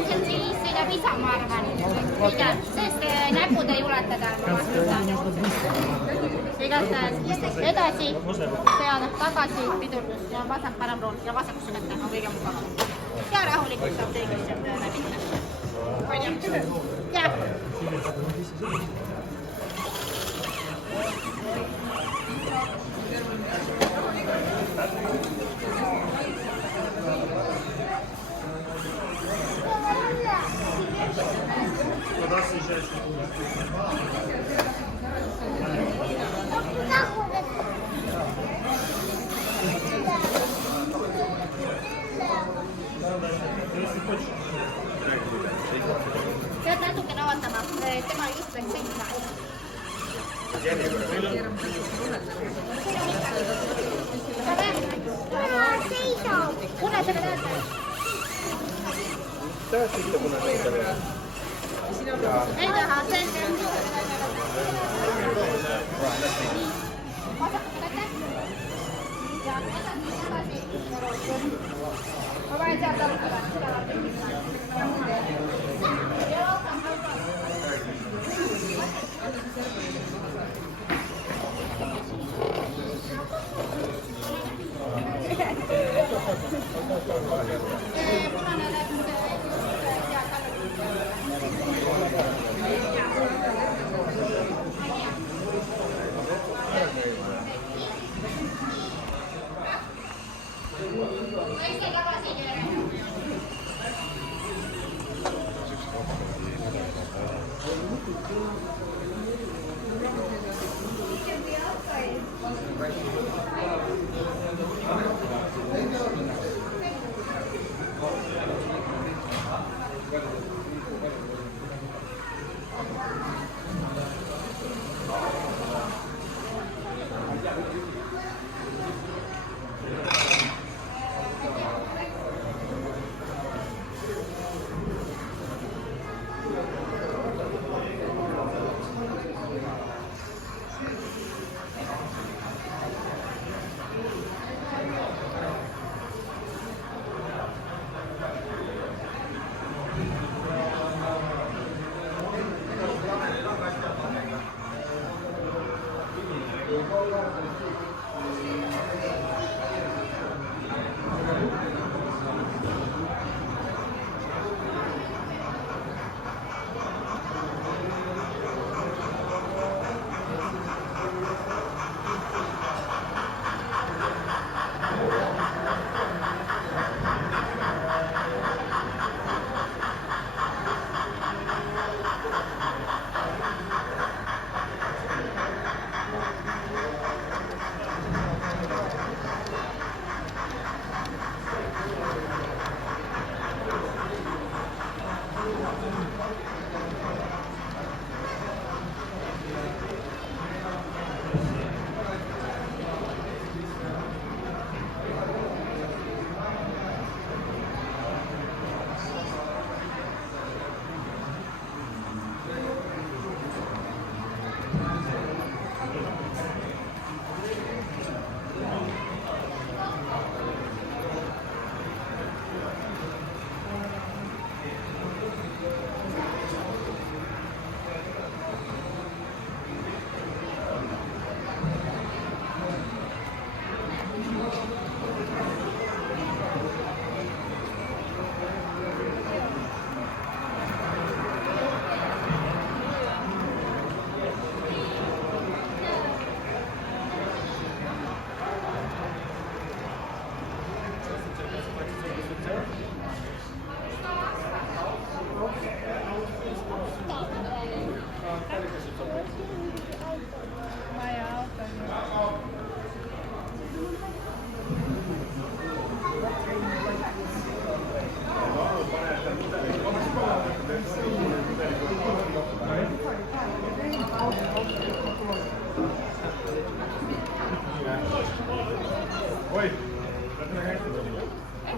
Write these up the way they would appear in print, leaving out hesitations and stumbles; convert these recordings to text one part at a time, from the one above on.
vaikselt siis sõidab isa, ma arvan. Sest näpud ei ulatada. Igatahes edasi, peale tagasi, pidurdus ja vasak parem rool ja vasak sünnete on kõige mugavam. Ja rahulikult saab teegiliselt läbi. Jah. Pead natukene avaldama, tema just läks sõitma. Kuna selle näete? Ei taha, selge. Ma vajan sealt arutada.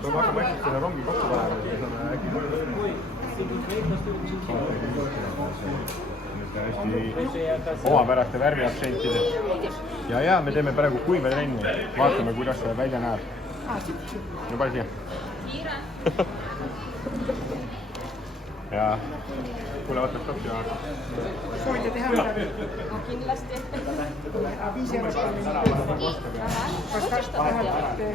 kui me hakkame äkki selle rongi kokku panema, siis on äkki hästi omapäraste värviaktsentide. Ja me teeme praegu kuivetrenni. Vaatame, kuidas see välja näeb. Ja palju siia. jaa. Kuule, võtad koppi või? Soovite teha midagi? Kindlasti. 5 eurot. Kas tahate?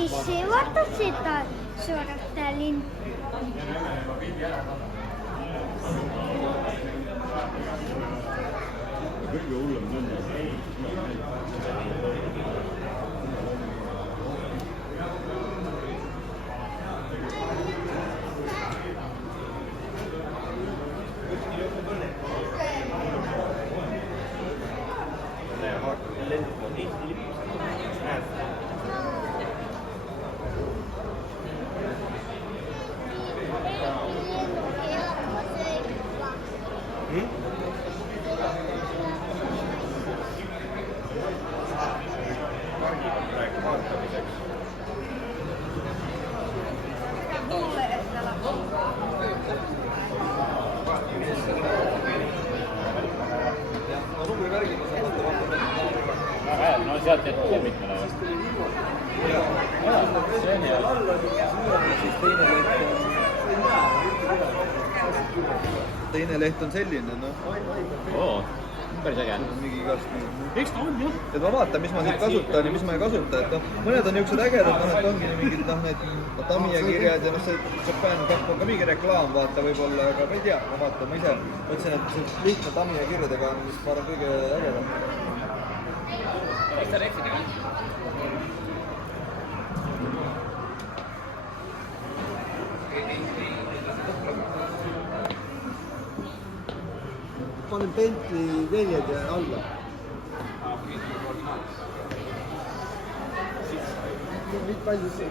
Issi vaata seda suuret linna. Kõige hullem tunne. No sealt ette mitmele vast. See on hea. Teine leht on selline, noh. Oo, päris äge. Mingi igast... Eks ta on, jah. Et ma vaatan, mis ma siit kasutan ja mis ma ei kasuta. Et noh, mõned on niisugused ägedad, noh, et ongi mingid, noh, need Tamiya kirjad ja noh, see Japan Cup on ka mingi reklaam, vaata võib-olla, aga ma ei tea, ma vaatan, ma ise mõtlesin, et see lihtne Tamiya kirjadega on vist ma arvan kõige ägedam. Mis ta reksidega on? Panen Bentley veljed ja alla. Nii palju see.